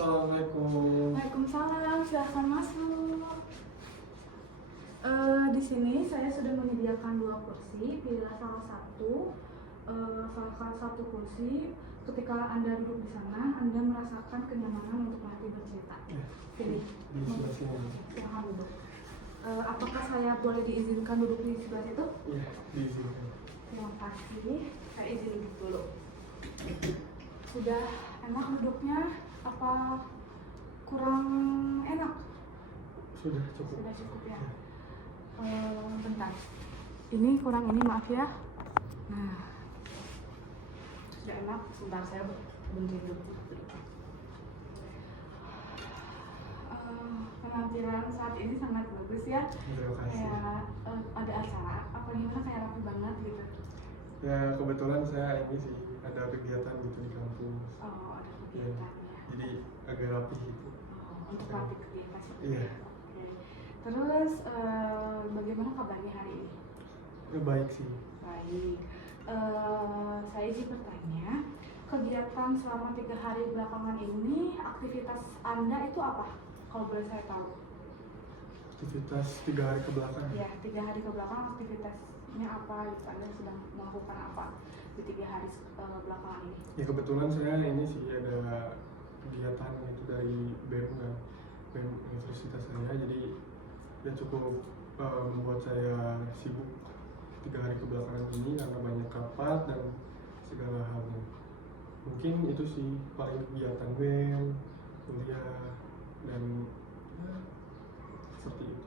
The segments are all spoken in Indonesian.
Assalamualaikum. Waalaikumsalam, silahkan masuk. Di sini saya sudah menyediakan 2 kursi, pilihlah salah satu kursi. Ketika Anda duduk di sana, Anda merasakan kenyamanan untuk hati bercerita. Pilih. Silahkan duduk. Apakah saya boleh diizinkan duduk di sebelah situ? Iya, diizinkan. Terima kasih. Saya izin duduk dulu. Sudah enak duduknya? Apa kurang enak? Sudah cukup. Sudah cukup ya. Bentar. Ini kurang ini, maaf ya. Nah, sudah enak. Sebentar saya berdiri dulu. Penampilan saat ini sangat bagus ya. Terima kasih. Kayak ada acara apa gimana, kayak rapi banget gitu. Ya kebetulan saya ini sih ada kegiatan gitu di kampus. Oh, ada Ya, kegiatannya. jadi agak rapi gitu. Untuk rapi kegiatan seperti Iya. itu. Oke. Terus bagaimana kabarnya hari ini? Ya, baik sih. Baik. Saya izin bertanya, kegiatan selama 3 hari belakangan ini, aktivitas Anda itu apa? Kalau boleh saya tahu. Aktivitas 3 hari ke belakang. Ya, 3 hari ke belakang aktivitasnya apa? Gitu. Anda sedang melakukan apa di 3 hari belakangan ini? Ya kebetulan saya ini sih ada kegiatan itu dari BEM kan, BEM Universitas saya, jadi ya cukup membuat saya sibuk 3 hari kebelakangan ini karena banyak rapat dan segala halnya. Mungkin itu sih paling kegiatan BEM, kuliah dan ya, seperti itu.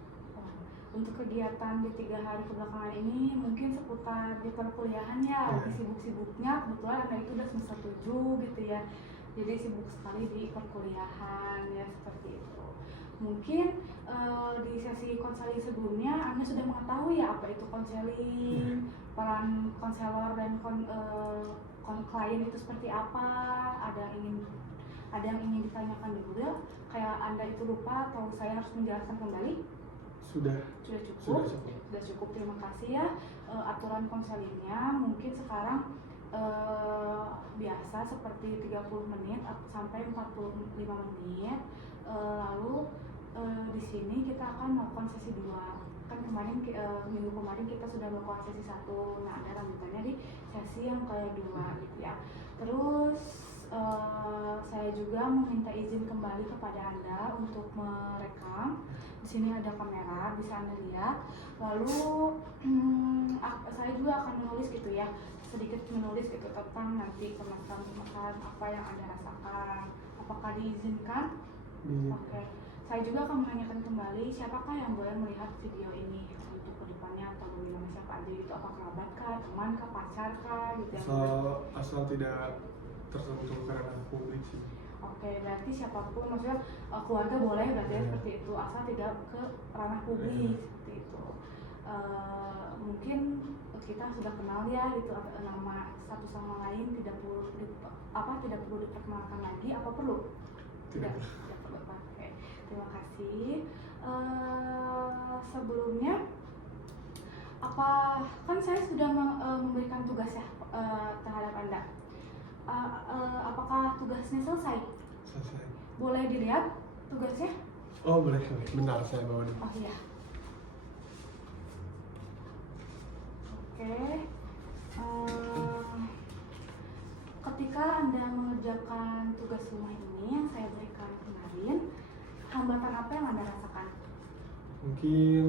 Untuk kegiatan di 3 hari kebelakangan ini mungkin seputar di perkuliahan ya, lagi sibuk-sibuknya. Kebetulan Anda itu udah semester 7 gitu ya, jadi sibuk sekali di perkuliahan ya, seperti itu. Mungkin di sesi konseling sebelumnya Anda sudah mengetahui ya apa itu konseling, peran konselor dan klien itu seperti apa. Ada yang ingin ditanyakan juga, kayak Anda itu lupa atau saya harus menjelaskan kembali? Sudah Cukup. Sudah cukup, terima kasih ya. Aturan konselingnya mungkin sekarang biasa seperti 30 menit sampai 45 menit. Lalu di sini kita akan melakukan sesi 2. Kan kemarin minggu kemarin kita sudah melakukan sesi 1. Nah, ada lanjutannya di sesi yang kedua gitu ya. Terus saya juga meminta izin kembali kepada Anda untuk merekam. Di sini ada kamera, bisa Anda lihat. Lalu saya juga akan menulis gitu ya, sedikit menulis gitu tentang nanti kemakan apa yang Anda rasakan. Apakah diizinkan? Oke. Saya juga akan menanyakan kembali siapakah yang boleh melihat video ini gitu, untuk kedepannya, atau bagaimana, siapa aja gitu, apa kerabat kah, teman kah, pacar kah gitu. Asal tidak tersentuh karena publik sih. Oke, berarti siapapun, maksudnya keluarga boleh berarti ya, seperti itu, asal tidak ke ranah publik seperti itu. Mungkin kita sudah kenal ya gitu, nama satu sama lain, tidak perlu diperkenalkan lagi, apa perlu? Tidak perlu. Oke, terima kasih. Sebelumnya kan saya sudah memberikan tugas ya terhadap Anda. Apakah tugasnya selesai? Selesai. Boleh dilihat tugasnya? Oh boleh. Bentar saya bawa dulu. Oh iya. Oke. Ketika Anda mengerjakan tugas rumah ini yang saya berikan kemarin, hambatan apa yang Anda rasakan? Mungkin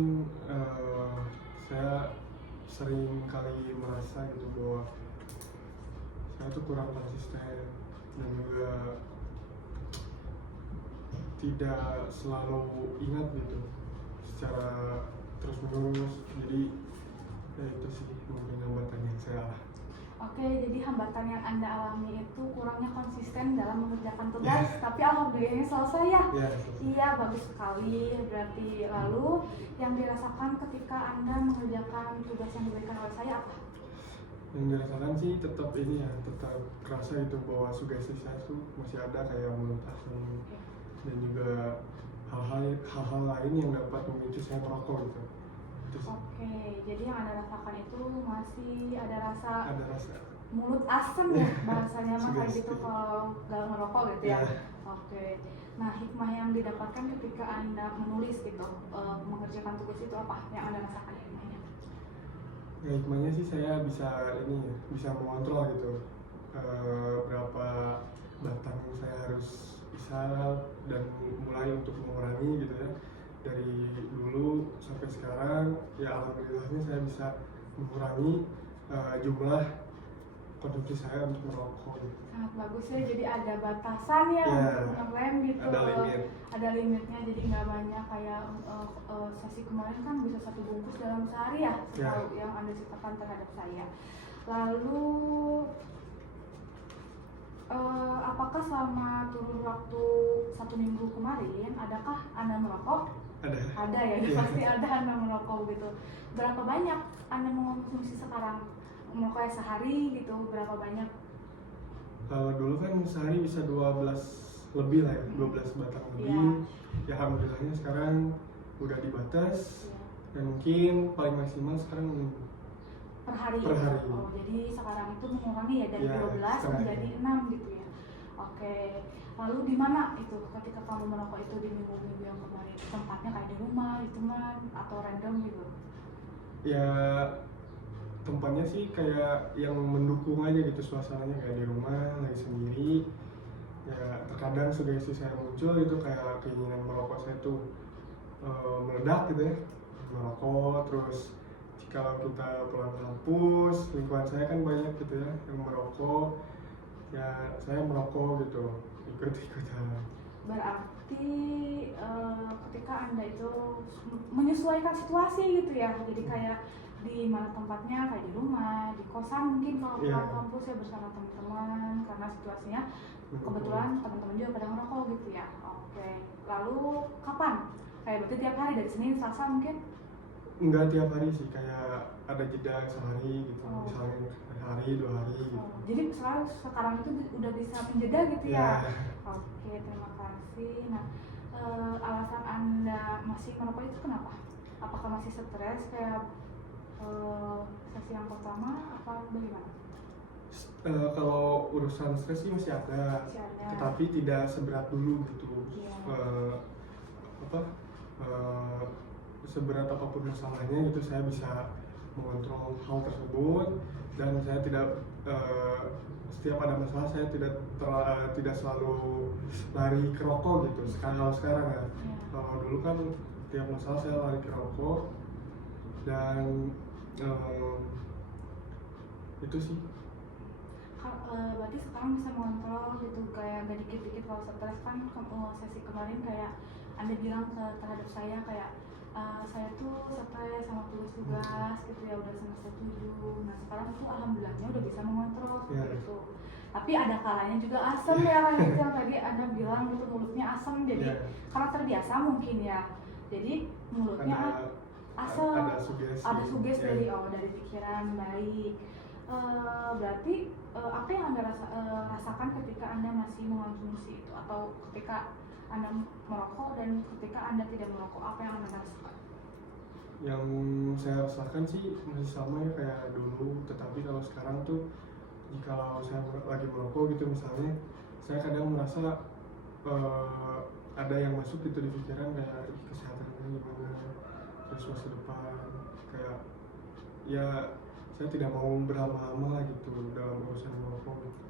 saya sering kali merasa gitu bahwa saya tuh kurang konsisten dan juga tidak selalu ingat gitu secara terus menerus. Jadi ya itu sih mungkin hambatan yang saya alami. Oke, jadi hambatan yang Anda alami itu kurangnya konsisten dalam mengerjakan tugas, tapi alhamdulillahnya selesai ya? Iya, bagus sekali. Berarti lalu yang dirasakan ketika Anda mengerjakan tugas yang diberikan oleh saya apa? Yang dirasakan sih tetap ini ya, tetap kerasa itu bahwa sugesti saya tuh masih ada, kayak mulut asam dan juga hal-hal lain yang dapat memicu saya merokok gitu. Oke, jadi yang Anda rasakan itu masih ada rasa Ada rasa mulut asam ya bahasanya mah kayak gitu kalau nggak ngerokok gitu ya. Oke. Nah, hikmah yang didapatkan ketika Anda menulis gitu, mengerjakan tugas itu apa yang Anda rasakan hikmahnya? Ya, hikmahnya sih saya bisa ini ya, bisa mengontrol gitu berapa batang saya harus bisa, dan mulai untuk mengurangi gitu ya, dari dulu sampai sekarang ya alhamdulillahnya saya bisa mengurangi jumlah konsumsi saya untuk merokok gitu. Sangat bagus ya, jadi ada batasan ya untuk ngerem gitu. Ada limit. Ada limitnya, jadi nggak banyak kayak sesi kemarin kan bisa 1 bungkus dalam sehari ya, setahu yang Anda ceritakan terhadap saya. Lalu apakah selama turun waktu 1 minggu kemarin, adakah Anda merokok? Ada ya, pasti ada Anda merokok gitu. Berapa banyak Anda mengonsumsi sekarang? Merokoknya sehari gitu, berapa banyak? Kalau dulu kan sehari bisa 12 lebih lah ya, 12 batang lebih. Ya alhamdulillahnya sekarang udah dibatas, dan mungkin paling maksimal sekarang per hari. Oh, jadi sekarang itu mengurangi ya dari 12 menjadi 6 gitu ya. Oke. Lalu di mana itu ketika kamu merokok itu di minggu-minggu yang kemarin? Tempatnya kayak di rumah, di teman, atau random gitu? Ya tempatnya sih kayak yang mendukung aja gitu, suasananya kayak di rumah lagi sendiri. Ya terkadang sugesti saya muncul itu kayak keinginan merokok saya tuh meledak gitu ya, merokok. Terus kalau kita pulang kampus, lingkungan saya kan banyak gitu ya yang merokok, ya saya merokok gitu, ikut-ikutan. Berarti ketika Anda itu menyesuaikan situasi gitu ya, jadi kayak di mana tempatnya, kayak di rumah, di kosan mungkin kalau pulang kampus ya bersama teman-teman, karena situasinya kebetulan teman-teman juga pada ngerokok gitu ya. Oke. Lalu kapan? Kayak berarti tiap hari dari Senin, Selasa mungkin? Enggak tiap hari sih, kayak ada jeda sehari gitu, misalnya hari 2 hari gitu. Jadi sekarang itu udah bisa menjeda gitu ya? Oke, terima kasih. Nah, alasan Anda masih merokok itu kenapa? Apakah masih stres kayak sesi yang pertama apa bagaimana? Kalau urusan stres sih masih ada, tetapi tidak seberat dulu gitu. Seberat apapun masalahnya gitu saya bisa mengontrol hal tersebut, dan saya tidak setiap ada masalah saya tidak selalu lari ke rokok gitu. Sekarang ya, kalau dulu kan tiap masalah saya lari ke rokok, dan itu sih. Berarti sekarang bisa mengontrol gitu, kayak gak dikit-dikit kalau stres kan. Sesi kemarin kayak Anda bilang terhadap saya kayak saya tuh stres sama tugas-tugas gitu ya, udah semester 7. Nah sekarang itu alhamdulillahnya udah bisa mengontrol seperti itu. Tapi ada kalanya juga asem ya, kan gitu yang tadi Anda bilang gitu, mulutnya asem, jadi karena terbiasa mungkin ya, jadi mulutnya asem, ada sugesti dari pikiran. Baik. Berarti apa yang Anda rasakan ketika Anda masih mengonsumsi itu, atau ketika Anda merokok dan ketika Anda tidak merokok, apa yang Anda rasakan? Yang saya rasakan sih masih sama ya kayak dulu, tetapi kalau sekarang tuh jikalau saya lagi merokok gitu misalnya, saya kadang merasa ada yang masuk gitu di pikiran, kayak kesehatannya gimana, terus masa depan, kayak ya saya tidak mau berlama-lama lah gitu dalam urusan merokok gitu.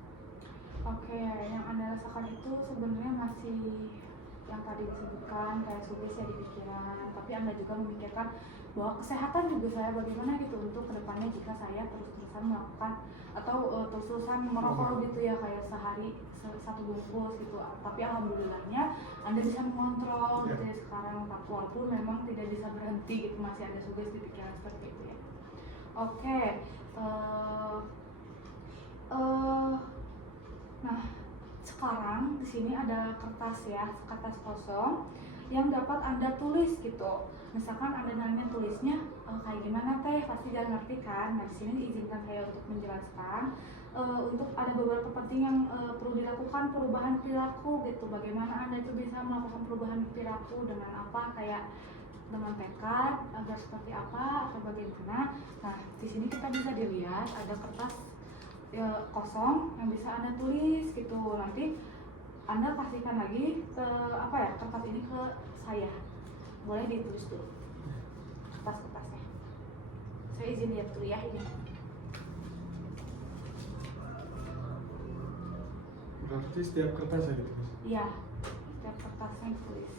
Oke, yang Anda rasakan itu sebenarnya masih yang tadi disebutkan kayak sugesti di pikiran, tapi Anda juga memikirkan bahwa kesehatan juga saya bagaimana gitu untuk kedepannya jika saya terus-terusan melakukan atau terus-terusan merokok gitu ya, kayak sehari 1 bungkus gitu. Tapi alhamdulillahnya Anda bisa mengontrol gitu ya sekarang, walaupun memang tidak bisa berhenti gitu, masih ada sugesti di pikiran seperti itu ya. Oke. Nah, sekarang di sini ada kertas ya, kertas kosong yang dapat Anda tulis gitu. Misalkan Anda nanya tulisnya kayak gimana teh, pasti dia ngerti kan. Nah, di sini diizinkan saya untuk menjelaskan untuk ada beberapa penting yang perlu dilakukan, perubahan perilaku gitu. Bagaimana Anda itu bisa melakukan perubahan perilaku, dengan apa, kayak dengan tekad agar seperti apa atau bagaimana. Nah, di sini kita bisa dilihat ada kertas kosong yang bisa Anda tulis gitu. Nanti Anda kasihkan lagi ke kertas ini ke saya. Boleh ditulis dulu kertas-kertasnya. Saya izin lihat dulu ya ini. Berarti setiap kertas ya gitu Mas? Iya, setiap kertasnya ditulis.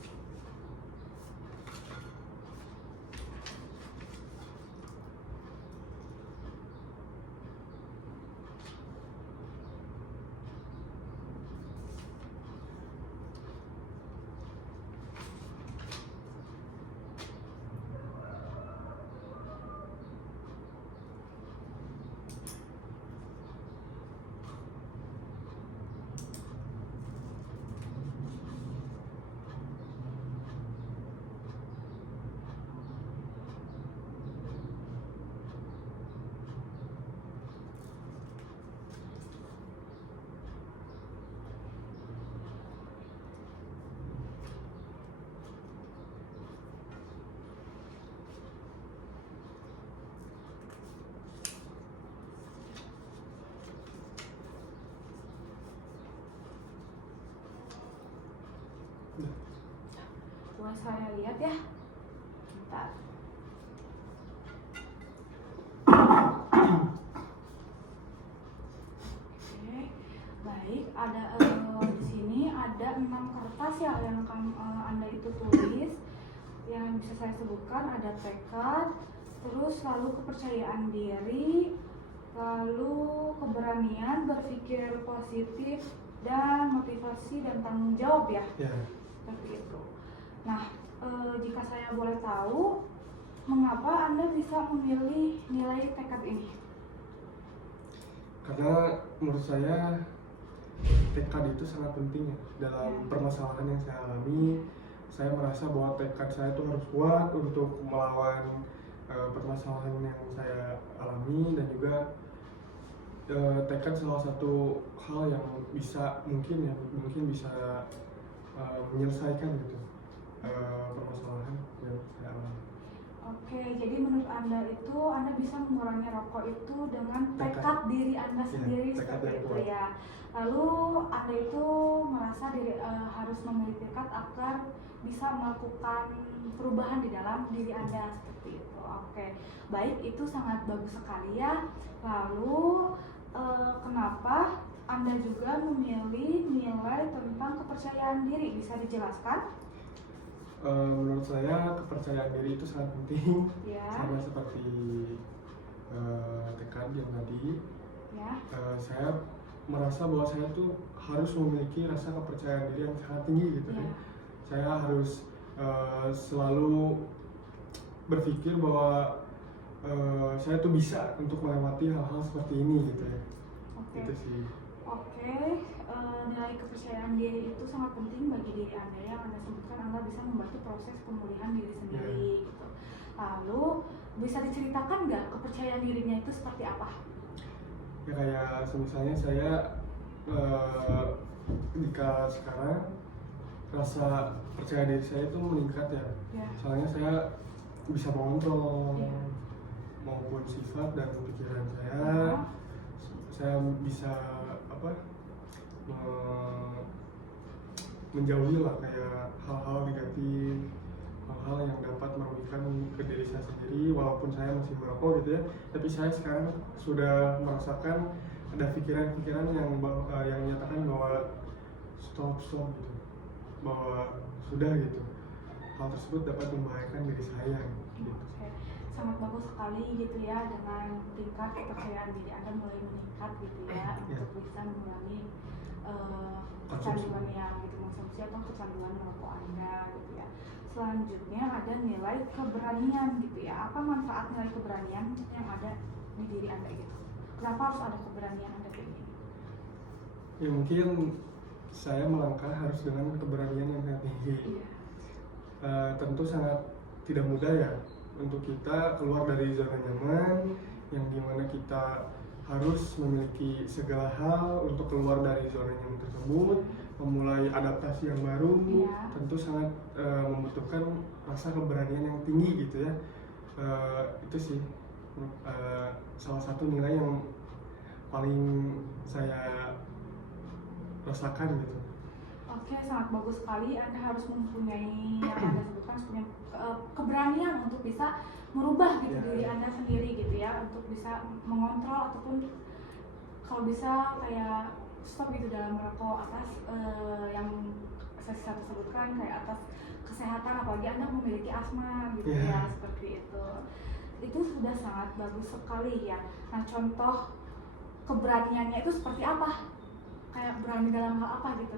Boleh saya lihat ya? Bentar. Oke, baik. Ada di sini ada 6 kertas ya yang Anda itu tulis. Yang bisa saya sebutkan ada tekad, terus lalu kepercayaan diri, lalu keberanian berpikir positif, dan motivasi dan tanggung jawab ya. Seperti itu. Nah, jika saya boleh tahu, mengapa Anda bisa memilih nilai tekad ini? Karena menurut saya tekad itu sangat penting ya dalam permasalahan yang saya alami. Saya merasa bahwa tekad saya itu harus kuat untuk melawan permasalahan yang saya alami, dan juga tekad salah satu hal yang mungkin bisa menyelesaikan gitu permasalahan yang saya alami. Oke, jadi menurut Anda itu Anda bisa mengurangi rokok itu dengan tekad diri Anda sendiri seperti itu ya. Lalu Anda itu merasa harus memiliki tekad agar bisa melakukan perubahan di dalam diri Anda seperti itu. Oke, baik, itu sangat bagus sekali ya. Lalu kenapa Anda juga memilih nilai tentang kepercayaan diri? Bisa dijelaskan? Menurut saya kepercayaan diri itu sangat penting, sama seperti tekad yang tadi. Saya merasa bahwa saya tuh harus memiliki rasa kepercayaan diri yang sangat tinggi gitu ya. Saya harus selalu berpikir bahwa saya tuh bisa untuk melewati hal-hal seperti ini gitu ya. Itu sih. Nilai kepercayaan diri itu sangat penting bagi diri Anda yang Anda sebutkan. Anda bisa membantu proses pemulihan diri sendiri gitu. Lalu bisa diceritakan nggak kepercayaan dirinya itu seperti apa? Ya kayak misalnya saya jika sekarang rasa percaya diri saya itu meningkat ya. Soalnya saya bisa mengontrol maupun sifat dan pikiran saya. Saya bisa menjauhi lah kayak hal-hal negatif, hal-hal yang dapat merugikan ke diri saya sendiri. Walaupun saya masih merokok gitu ya, tapi saya sekarang sudah merasakan ada pikiran-pikiran yang menyatakan bahwa stop gitu, bahwa sudah gitu, hal tersebut dapat membahayakan diri saya gitu. Sangat bagus sekali gitu ya, dengan tingkat kepercayaan diri Anda mulai meningkat gitu ya, untuk bisa mengurangi kecanduan yang gitu, konsumsi atau kecanduan merokok Anda gitu ya. Selanjutnya ada nilai keberanian gitu ya. Apa manfaat nilai keberanian yang ada di diri Anda gitu? Kenapa harus ada keberanian Anda kayak gini? Ya mungkin saya melangkah harus dengan keberanian yang sangat tinggi. Tentu sangat tidak mudah ya untuk kita keluar dari zona nyaman, yang dimana kita harus memiliki segala hal untuk keluar dari zona nyaman tersebut, memulai adaptasi yang baru. Tentu sangat membutuhkan rasa keberanian yang tinggi gitu ya. Itu sih salah satu nilai yang paling saya rasakan gitu. Oke, sangat bagus sekali. Anda harus mempunyai yang Anda sebutkan, harus punya keberanian untuk bisa merubah gitu Ya. diri Anda sendiri gitu ya, untuk bisa mengontrol ataupun kalau bisa kayak stop gitu dalam merokok atas yang saya sebutkan kayak atas kesehatan, apalagi Anda memiliki asma gitu ya, seperti itu. Itu sudah sangat bagus sekali ya. Nah, contoh keberaniannya itu seperti apa? Kayak berani dalam hal apa gitu?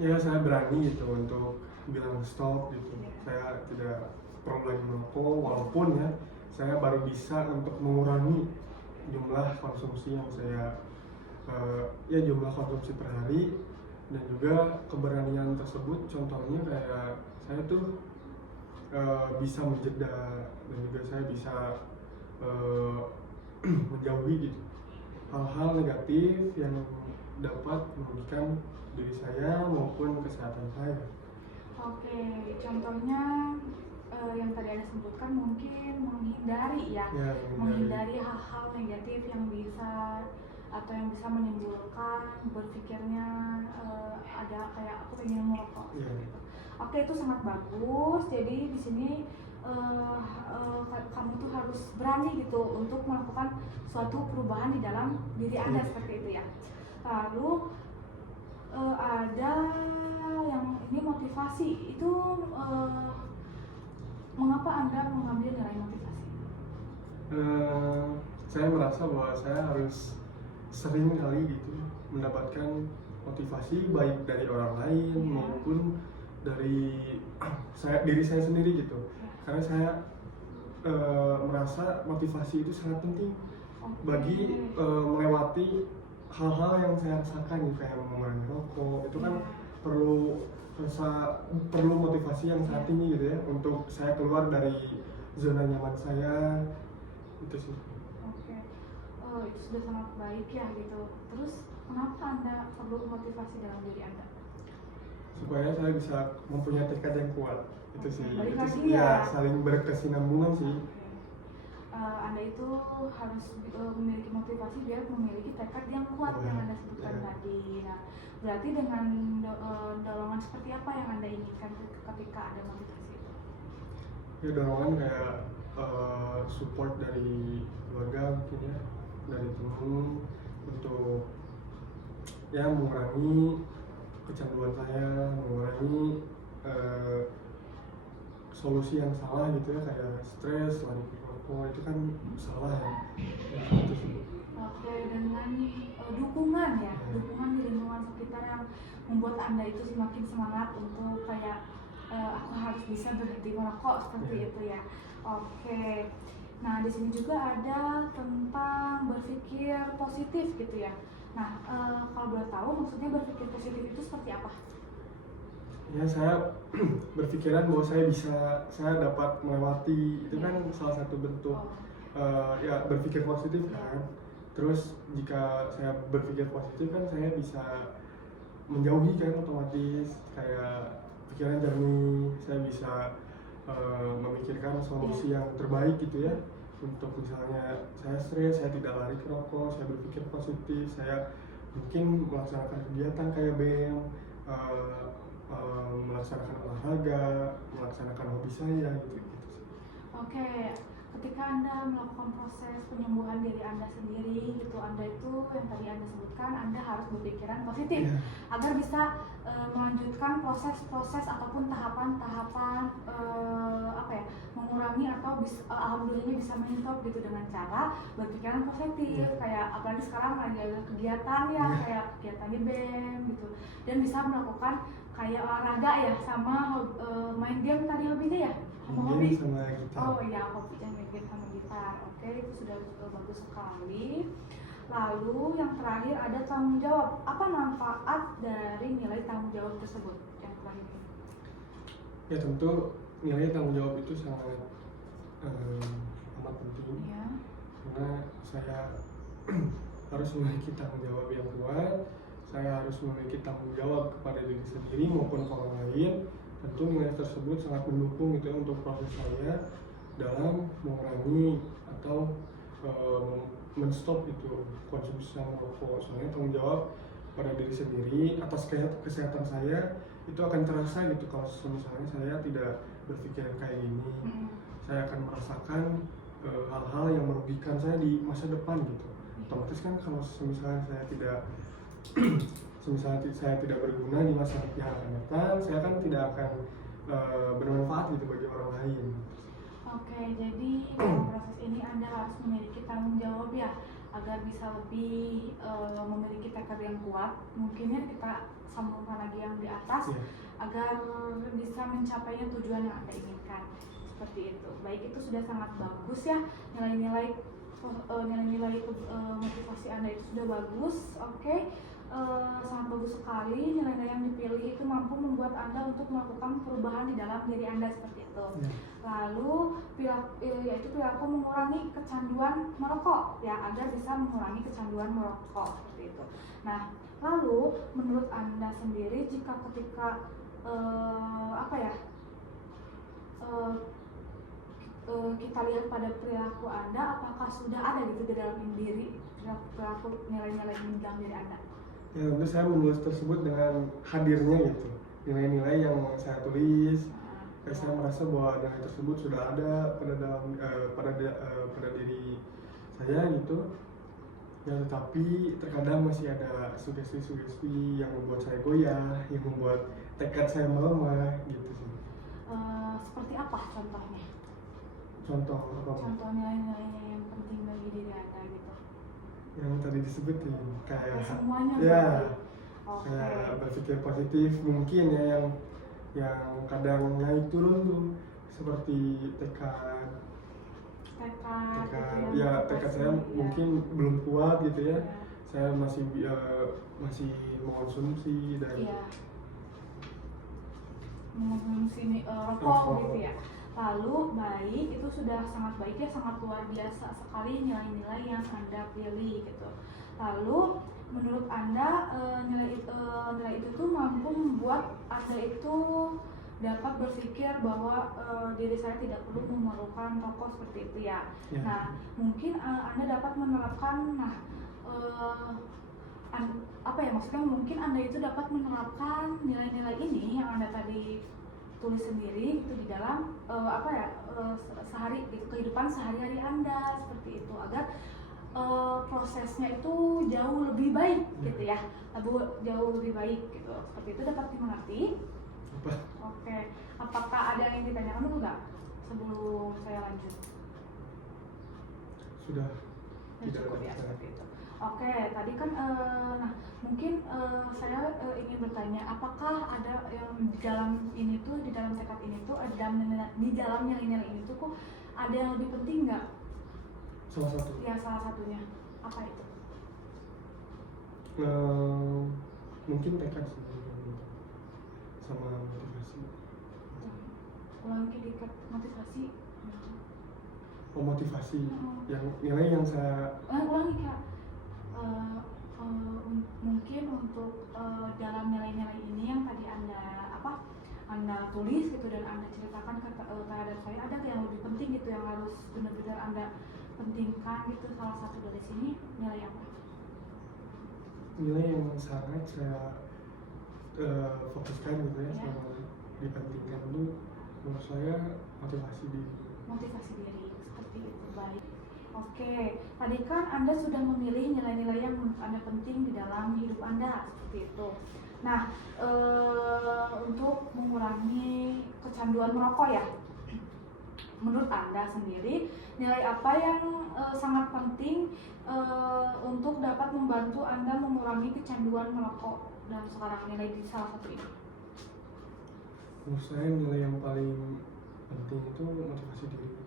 Ya, saya berani gitu untuk bilang stop gitu. Ya. Saya tidak perlu lagi merokok, walaupun ya saya baru bisa untuk mengurangi jumlah konsumsi yang saya ya jumlah konsumsi per hari. Dan juga keberanian tersebut contohnya kayak saya tuh bisa menjeda, dan juga saya bisa menjauhi gitu hal-hal negatif yang dapat merugikan diri saya maupun kesehatan saya. Oke, contohnya yang tadi Anda sebutkan mungkin menghindari ya, menghindari hal-hal negatif yang bisa atau yang bisa menimbulkan berpikirnya ada kayak aku pengen merokok. Gitu. Oke, itu sangat bagus. Jadi di sini kamu tuh harus berani gitu untuk melakukan suatu perubahan di dalam diri Anda seperti itu ya. Lalu ada yang ini motivasi itu mengapa Anda mengambil nilai motivasi? Saya merasa bahwa saya harus sering kali gitu mendapatkan motivasi baik dari orang lain maupun dari diri saya sendiri gitu. Karena saya merasa motivasi itu sangat penting bagi melewati hal-hal yang saya rasakan, kayak mengurangi rokok itu kan perlu motivasi yang sangat tinggi gitu ya untuk saya keluar dari zona nyaman saya itu sih. Oke, itu sudah sangat baik ya gitu. Terus kenapa Anda perlu motivasi dalam diri Anda? Supaya saya bisa mempunyai tekad yang kuat itu sih. Balik itu lagi sih ya, saling berkesinambungan sih. Anda itu harus memiliki motivasi biar memiliki tekad yang kuat yang Anda sebutkan tadi. Nah, berarti dengan dorongan seperti apa yang Anda inginkan ketika ada motivasi itu? Ya, dorongan kayak support dari keluarga mungkin ya, dari teman untuk ya mengurangi kecanduan saya, mengurangi solusi yang salah gitu ya, kayak stres, lari rokok itu kan salah ya. Itu sih. Oke, dengan dukungan ya, dukungan di lingkungan sekitar yang membuat Anda itu semakin semangat untuk kayak aku harus bisa berhenti merokok seperti itu ya. Oke. Nah, di sini juga ada tentang berpikir positif gitu ya. Nah, kalau boleh tahu maksudnya berpikir positif itu seperti apa? Ya, saya berpikiran bahwa saya dapat melewati itu kan salah satu bentuk ya berpikir positif kan. Terus jika saya berpikir positif kan saya bisa menjauhi kan, otomatis kayak pikiran jernih, saya bisa memikirkan solusi yang terbaik gitu ya. Untuk misalnya saya stres, saya tidak lari ke rokok, saya berpikir positif, saya mungkin melaksanakan kegiatan kayak BEM, melaksanakan olahraga, melaksanakan hobi saya gitu sih. Oke, ketika Anda melakukan proses penyembuhan diri Anda sendiri gitu, Anda itu yang tadi Anda sebutkan, Anda harus berpikiran positif agar bisa melanjutkan proses-proses ataupun tahapan-tahapan apa ya, mengurangi atau alhamdulillahnya bisa menyetop gitu dengan cara berpikiran positif. Kayak apalagi sekarang lagi ada kegiatan ya, kayak kegiatannya BEM gitu, dan bisa melakukan kayak olahraga ya, sama main game tadi hobinya ya, hobi sama gitar. Oh iya, hobinya main game sama gitar. Oke, itu sudah bagus sekali. Lalu yang terakhir ada tanggung jawab. Apa manfaat dari nilai tanggung jawab tersebut? Yang terakhir. Ya, tentu nilai tanggung jawab itu sangat amat penting Ya. karena saya harus memiliki tanggung jawab yang kuat. Saya harus memiliki tanggung jawab kepada diri sendiri maupun ke orang lain. Tentu nilai tersebut sangat mendukung gitu untuk proses saya dalam mengurangi atau men-stop itu konsumsi rokok. Soalnya tanggung jawab pada diri sendiri atas kesehatan saya itu akan terasa gitu kalau misalnya saya tidak berpikir kayak gini. Saya akan merasakan hal-hal yang merugikan saya di masa depan gitu. Otomatis kan kalau misalnya saya tidak misalnya saya tidak berguna di masa yang akan datang, saya kan tidak akan bermanfaat gitu bagi orang lain. Oke, jadi dalam proses ini Anda harus memiliki tanggung jawab ya, agar bisa lebih memiliki tekad yang kuat. Mungkinnya kita sambungkan lagi yang di atas, agar bisa mencapainya tujuan yang Anda inginkan. Seperti itu. Baik, itu sudah sangat bagus ya, nilai-nilai motivasi Anda itu sudah bagus. Oke. Sangat bagus sekali, nilai-nilai yang dipilih itu mampu membuat Anda untuk melakukan perubahan di dalam diri Anda seperti itu. Lalu perilaku mengurangi kecanduan merokok ya, agar bisa mengurangi kecanduan merokok seperti itu. Nah, lalu menurut Anda sendiri jika ketika kita lihat pada perilaku Anda, apakah sudah ada gitu di dalam diri perilaku nilai-nilai ini dalam diri Anda? Ya, tentu saya menulis tersebut dengan hadirnya gitu nilai-nilai yang saya tulis. Saya merasa bahwa nilai tersebut sudah ada pada diri saya gitu. Ya, tetapi terkadang masih ada sugesti-sugesti yang membuat saya goyah, yang membuat tekad saya melemah gitu sih. Seperti apa contohnya? Contoh apa? Contoh nilai-nilainya yang penting bagi diri Anda gitu. Yang tadi disebutin kayak semuanya ya, kayak berpikir positif mungkin ya, yang kadang naik turun tuh, seperti tekad gitu ya, tekad saya mungkin belum kuat gitu ya. Saya masih mengkonsumsi dan mengkonsumsi rokok gitu ya. Lalu baik, itu sudah sangat baik ya, sangat luar biasa sekali nilai-nilai yang Anda pilih gitu. Lalu menurut Anda nilai itu tuh mampu membuat Anda itu dapat berpikir bahwa diri saya tidak perlu memerlukan rokok seperti itu ya. Nah, mungkin Anda dapat menerapkan maksudnya mungkin Anda itu dapat menerapkan nilai-nilai ini yang Anda tadi tulis sendiri gitu di dalam kehidupan sehari-hari Anda seperti itu, agar prosesnya itu jauh lebih baik gitu ya, jauh lebih baik gitu. Seperti itu dapat dimengerti. Oke, apakah ada yang ditanyakan dulu nggak sebelum saya lanjut? Sudah cukup ya seperti itu. Oke, tadi kan mungkin saya ingin bertanya, apakah ada yang di dalam ini tuh, di dalam tekad ini tuh, di dalam nilai-nilai ini tuh kok ada yang lebih penting nggak? Salah satunya apa itu? Mungkin tekad sama motivasi. Ulangi dikit, motivasi. Motivasi yang nilai yang saya ulangi Kak. Mungkin untuk dalam nilai-nilai ini yang tadi Anda tulis gitu dan Anda ceritakan terhadap saya, ada yang lebih penting gitu yang harus benar-benar Anda pentingkan gitu, salah satu dari sini nilai apa? Nilai yang sangat saya fokuskan gitu ya, sama dipentingkan dulu menurut saya motivasi diri seperti itu. Baik. Oke, tadi kan Anda sudah memilih nilai-nilai yang menurut Anda penting di dalam hidup Anda seperti itu. Nah, untuk mengurangi kecanduan merokok ya, menurut Anda sendiri nilai apa yang sangat penting untuk dapat membantu Anda mengurangi kecanduan merokok dan sekarang nilai di salah satu ini? Menurut saya nilai yang paling penting itu motivasi diri.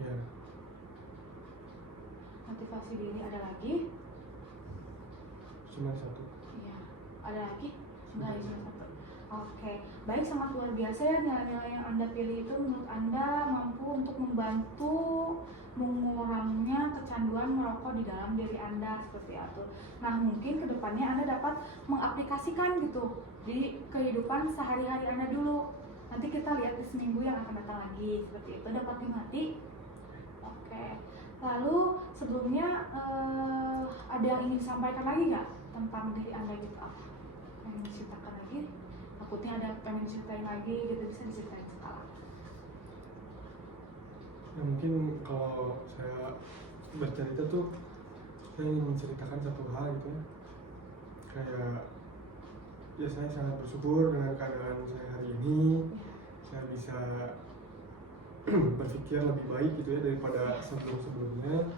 Ya. Motivasi diri, ada lagi? Cuma satu. Iya. Ada lagi? Sudah cuma satu. Oke, baik, sangat luar biasa ya nilai-nilai yang Anda pilih itu menurut Anda mampu untuk membantu mengurangnya kecanduan merokok di dalam diri Anda seperti itu. Nah, mungkin kedepannya Anda dapat mengaplikasikan gitu di kehidupan sehari-hari Anda dulu. Nanti kita lihat di seminggu yang akan datang lagi seperti itu, dapat dimengerti. Oke. Lalu sebelumnya ada yang ingin disampaikan lagi nggak tentang diri Anda gitu, apa pengen diceritakan lagi, takutnya ada pengen diceritain lagi gitu, bisa diceritain sekarang. Ya, mungkin kalau saya bercerita tuh saya ingin menceritakan satu hal gitu ya, kayak ya saya sangat bersyukur dengan keadaan saya hari ini. Saya bisa berpikir lebih baik gitu ya daripada sebelum-sebelumnya.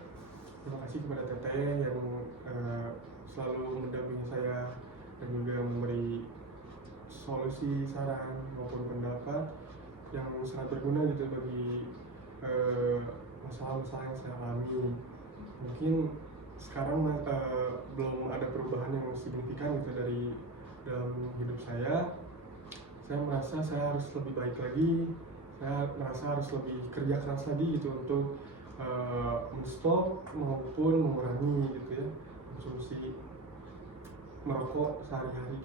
Terima kasih kepada Teteh yang selalu mendampingi saya dan juga memberi solusi, saran maupun pendapat yang sangat berguna gitu bagi masalah-masalah yang saya alami. Mungkin sekarang belum ada perubahan yang signifikan gitu dari dalam hidup saya. Saya merasa saya harus lebih baik lagi. Saya merasa harus lebih kerja keras lagi gitu untuk men-stop maupun mengurangi gitu ya konsumsi merokok sehari-hari.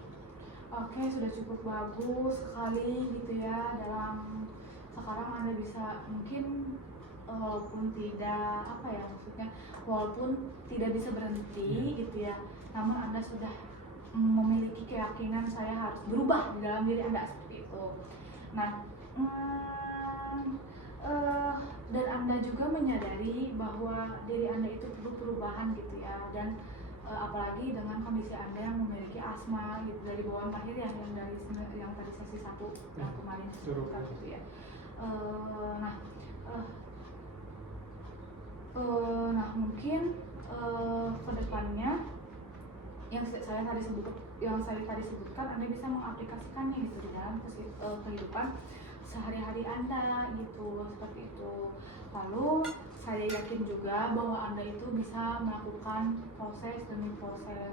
Oke, sudah cukup bagus sekali gitu ya. Dalam sekarang Anda bisa mungkin walaupun tidak apa ya maksudnya, walaupun tidak bisa berhenti gitu ya, namun Anda sudah memiliki keyakinan saya harus berubah di dalam diri Anda seperti itu. Nah, dan Anda juga menyadari bahwa diri Anda itu perlu perubahan gitu ya, dan apalagi dengan kondisi Anda yang memiliki asma gitu, dari bawaan terakhir ya, yang tadi sesi 1 yang kemarin disebutkan gitu ya. Nah mungkin kedepannya yang saya tadi sebutkan Anda bisa mengaplikasikannya gitu di dalam kehidupan sehari-hari Anda gitu, seperti itu. Lalu saya yakin juga bahwa Anda itu bisa melakukan proses demi proses.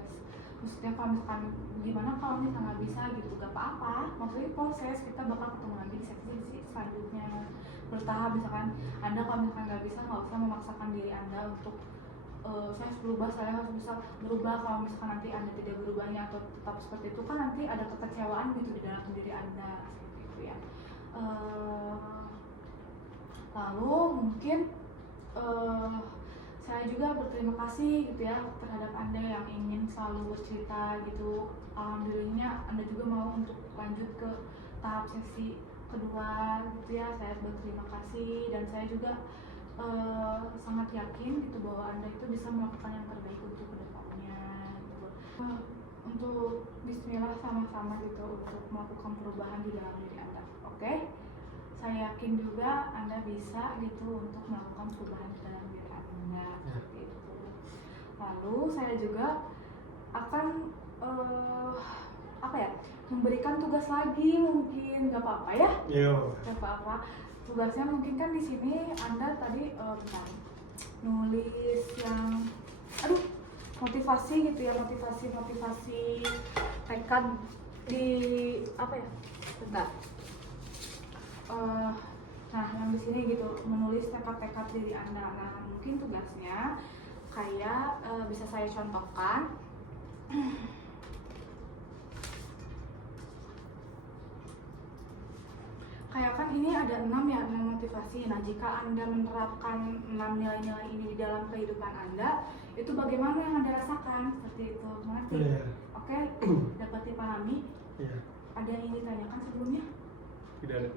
Maksudnya kalau misalkan gimana kalau misalnya nggak bisa gitu, gak apa-apa, maksudnya proses, kita bakal ketemu lagi di sesi selanjutnya, bertahap. Misalkan Anda kalau misalkan nggak bisa, nggak usah memaksakan diri Anda untuk saya harus berubah, saya harus bisa berubah. Kalau misalkan nanti Anda tidak berubahnya atau tetap seperti itu, kan nanti ada kekecewaan gitu di dalam diri Anda, seperti itu ya. Lalu mungkin saya juga berterima kasih gitu ya terhadap Anda yang ingin selalu bercerita gitu. Alhamdulillahnya Anda juga mau untuk lanjut ke tahap sesi kedua gitu ya. Saya berterima kasih dan saya juga sangat yakin gitu bahwa Anda itu bisa melakukan yang terbaik untuk kedepannya gitu. Untuk bismillah sama-sama gitu untuk melakukan perubahan di dalam diri Anda. Oke? Saya yakin juga Anda bisa gitu untuk melakukan perubahan di dalam diri Anda seperti itu. Lalu saya juga akan memberikan tugas lagi, mungkin nggak apa-apa ya? Nggak apa-apa. Tugasnya mungkin kan di sini Anda tadi nulis yang motivasi gitu ya, motivasi tekad di apa ya? Bentar. Nah, yang di sini gitu menulis tekad-tekad diri Anda. Nah, mungkin tugasnya kayak bisa saya contohkan. Kayak kan ini ada 6 motivasi. Nah, jika Anda menerapkan 6 nilai-nilai ini di dalam kehidupan Anda, itu bagaimana yang Anda rasakan? Seperti itu, mengerti? Oke, dapat dipahami? Ada yang ingin ditanyakan sebelumnya? Tidak ada.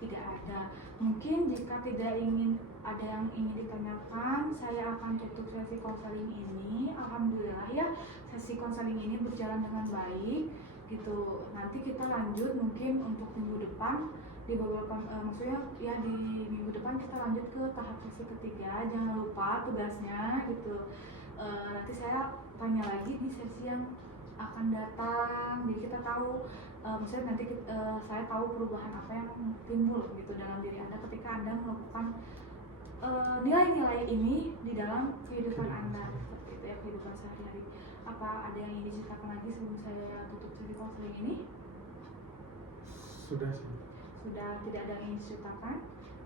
Tidak ada. Mungkin jika tidak ingin ada yang ingin ditanyakan, saya akan tutup sesi konseling ini. Alhamdulillah ya, sesi konseling ini berjalan dengan baik gitu. Nanti kita lanjut mungkin untuk minggu depan di beberapa maksudnya ya di minggu depan kita lanjut ke tahap sesi ketiga. Jangan lupa tugasnya gitu. Nanti saya tanya lagi di sesi yang akan datang, jadi kita tahu maksudnya nanti saya tahu perubahan apa yang timbul gitu dalam diri Anda ketika Anda melakukan nilai-nilai ini di dalam kehidupan Anda, seperti itu ya, kehidupan sehari-hari. Apa ada yang ingin diceritakan lagi sebelum saya tutup sesi konseling ini? Sudah sih. Sudah, tidak ada yang ingin diceritakan?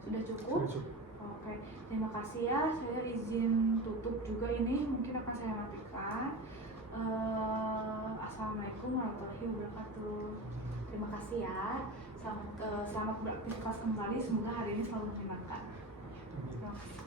Sudah cukup? Sudah cukup. Oke, terima kasih ya. Saya izin tutup juga ini, mungkin akan saya matikan. Assalamualaikum warahmatullahi wabarakatuh. Terima kasih ya. Selamat beraktivitas kembali. Semoga hari ini selalu menyenangkan. Terima kasih.